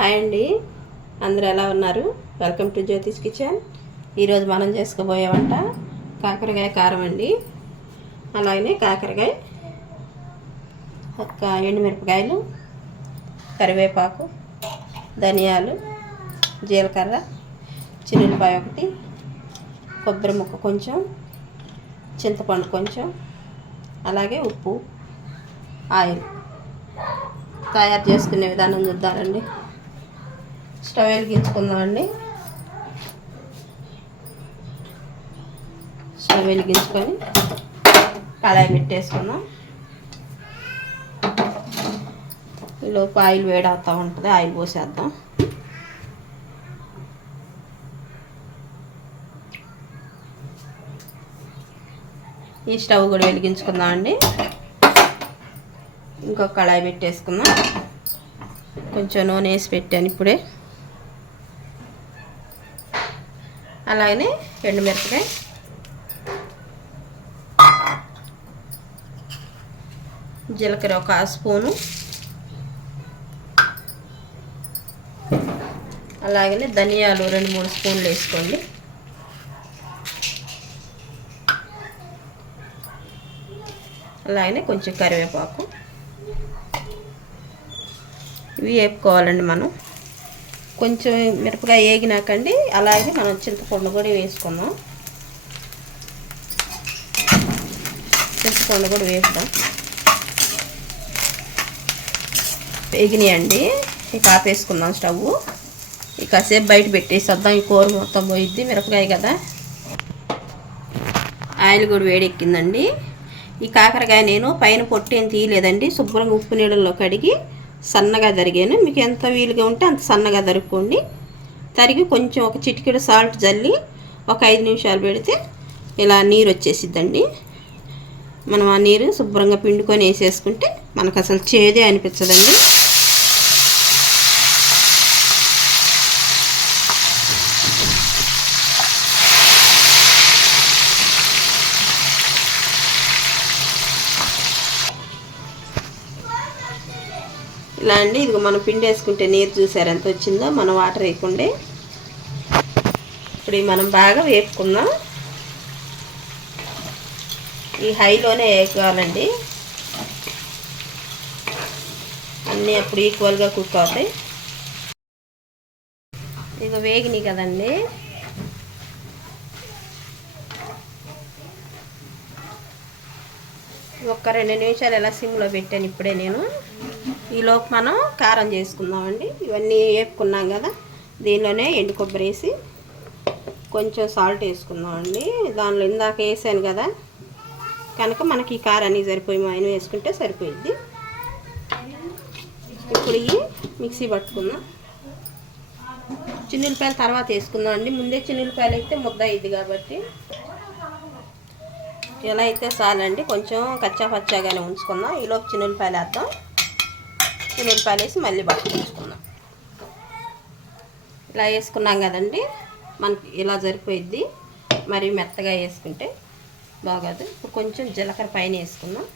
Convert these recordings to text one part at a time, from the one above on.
Hi అండి, అందరూ ఎలా ఉన్నారు? Welcome to Jyothish kitchen. ఈరోజు మనం చేసుకోబోయే వంట కాకరకాయ కారం అండి. అలాగే కాకరకాయ, ఒక ఎండుమిరపకాయలు, కరివేపాకు, ధనియాలు, జీలకర్ర, చిన్నులపాయ ఒకటి, కొబ్బరి ముక్క కొంచెం, చింతపండు కొంచెం, అలాగే ఉప్పు, ఆయిల్. తయారు చేసుకునే విధానం చూద్దామండి. స్టవ్ వెలిగించుకుందామండి. స్టవ్ వెలిగించుకొని కళాయి పెట్టేసుకుందాం. ఈలోపు ఆయిల్ వేడవుతూ ఉంటుంది. ఆయిల్ పోసేద్దాం. ఈ స్టవ్ కూడా వెలిగించుకుందామండి. ఇంకొక కళాయి పెట్టేసుకుందాం. కొంచెం నూనె వేసి పెట్టాను ఇప్పుడే. అలాగనే ఎండుమిరపకాయ, జీలకర్ర ఒక స్పూను, అలాగనే ధనియాలు 2-3 స్పూన్లు వేసుకోండి. అలాగనే కొంచెం కరివేపాకు. ఇవి వేపుకోవాలండి. మనం కొంచెం మిరపకాయ వేగినాకండి అలాగే మనం చింతపండు కూడా వేసుకుందాం. చింతపండు కూడా వేస్తాం. వేగినాయండి. ఇక ఆపేసుకుందాం స్టవ్. ఇక కాసేపు బయట పెట్టేసి వద్దాం. ఈ కూర మొత్తం పోయిద్ది, మిరపకాయ కదా. ఆయిల్ కూడా వేడెక్కిందండి. ఈ కాకరకాయ నేను పైన పొట్టేం తీయలేదండి. శుభ్రంగా ఉప్పు నీళ్ళల్లో కడిగి సన్నగా తరిగాను. మీకు ఎంత వీలుగా ఉంటే అంత సన్నగా తరుక్కోండి. తరిగి కొంచెం ఒక చిటికెడు సాల్ట్ జల్లి ఒక 5 నిమిషాలు పెడితే ఇలా నీరు వచ్చేసిద్దండి. మనం ఆ నీరు శుభ్రంగా పిండుకొని వేసేసుకుంటే మనకు అసలు చేదే అనిపించదండి. ఇలా అండి. ఇదిగో మనం పిండి వేసుకుంటే నీరు చూసారు ఎంత వచ్చిందో, మనం వాటర్ వేయకుండే. ఇప్పుడు మనం బాగా వేపుకుందాం. ఈ హైలోనే వేసుకోవాలండి. అన్నీ అప్పుడు ఈక్వల్గా కుక్ అవుతాయి. ఇక వేగినాయి కదండి. ఒక్క 2 నిమిషాలు ఎలా సిమ్లో పెట్టాను ఇప్పుడే నేను. ఈలోపు మనం కారం చేసుకుందామండి. ఇవన్నీ వేపుకున్నాం కదా, దీనిలోనే ఎండు కొబ్బరి వేసి కొంచెం సాల్ట్ వేసుకుందామండి. దానిలో ఇందాక వేసాను కదా కనుక మనకి ఈ కారాన్ని సరిపోయి ఆయన వేసుకుంటే సరిపోయిద్ది. ఇప్పుడు ఇవి మిక్సీ పట్టుకుందాం. చిన్నులపాయలు తర్వాత వేసుకుందాం అండి. ముందే చిన్నులపాయలు అయితే ముద్ద అయ్యిద్ది కాబట్టి ఎలా అయితే చాలండి. కొంచెం కచ్చా పచ్చాగానే ఉంచుకుందాం. ఈలోపు చిన్నులపాయలు వేద్దాం. చిన్నులపాయలు వేసి మళ్ళీ పట్టుకుంచుకుందాం. ఇలా వేసుకున్నాం కదండి, మనకి ఇలా సరిపోయిద్ది. మరి మెత్తగా వేసుకుంటే బాగోదు. ఇప్పుడు కొంచెం జీలకర్ర పైన వేసుకుందాం.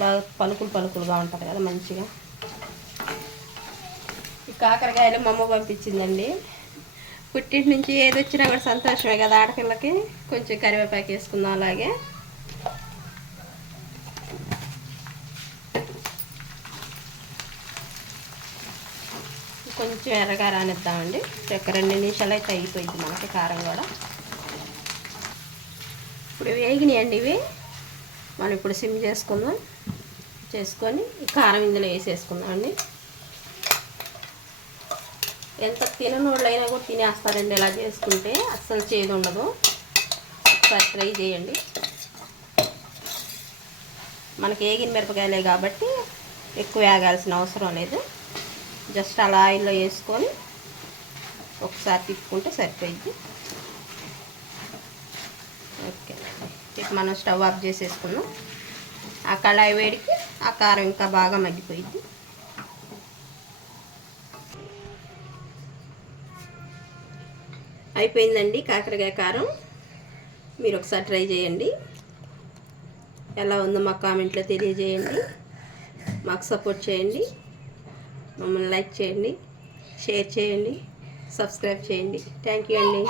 బాగా పలుకులుగా ఉంటుంది కదా మంచిగా. ఈ కాకరకాయలు మా అమ్మ పంపించిందండి. పుట్టింటి నుంచి ఏది వచ్చినా కూడా సంతోషమే కదా ఆడపిల్లకి. కొంచెం కరివేపాకు వేసుకుందాం. అలాగే కొంచెం ఎర్రగా రానిద్దామండి. ఒక 2 నిమిషాలు అయితే అయిపోయింది మనకి కారం కూడా. ఇప్పుడు వేగినాయండి ఇవి. మనం ఇప్పుడు సిమ్ చేసుకొని ఈ కారం ఇందులో వేసేసుకుందాం అండి. ఎంత తిననోళ్ళైనా కూడా తినేస్తారండి ఇలా చేసుకుంటే. అస్సలు చేదు ఉండదు. ఒకసారి ట్రై చేయండి. మనకి వేగిన మిరపకాయలే కాబట్టి ఎక్కువ వేగాల్సిన అవసరం లేదు. జస్ట్ అలా ఆయిల్లో వేసుకొని ఒకసారి తిప్పుకుంటే సరిపోయింది. ఓకే, ఇప్పుడు మనం స్టవ్ ఆఫ్ చేసేసుకుందాం. ఆ కళాయి వేడికి ఆ కారం ఇంకా బాగా మగ్గిపోయింది. అయిపోయిందండి కాకరకాయ కారం. మీరు ఒకసారి ట్రై చేయండి. ఎలా ఉందో మాకు కామెంట్లో తెలియజేయండి. మాకు సపోర్ట్ చేయండి. మమ్మల్ని లైక్ చేయండి, షేర్ చేయండి, సబ్స్క్రైబ్ చేయండి. థ్యాంక్ యూ అండి.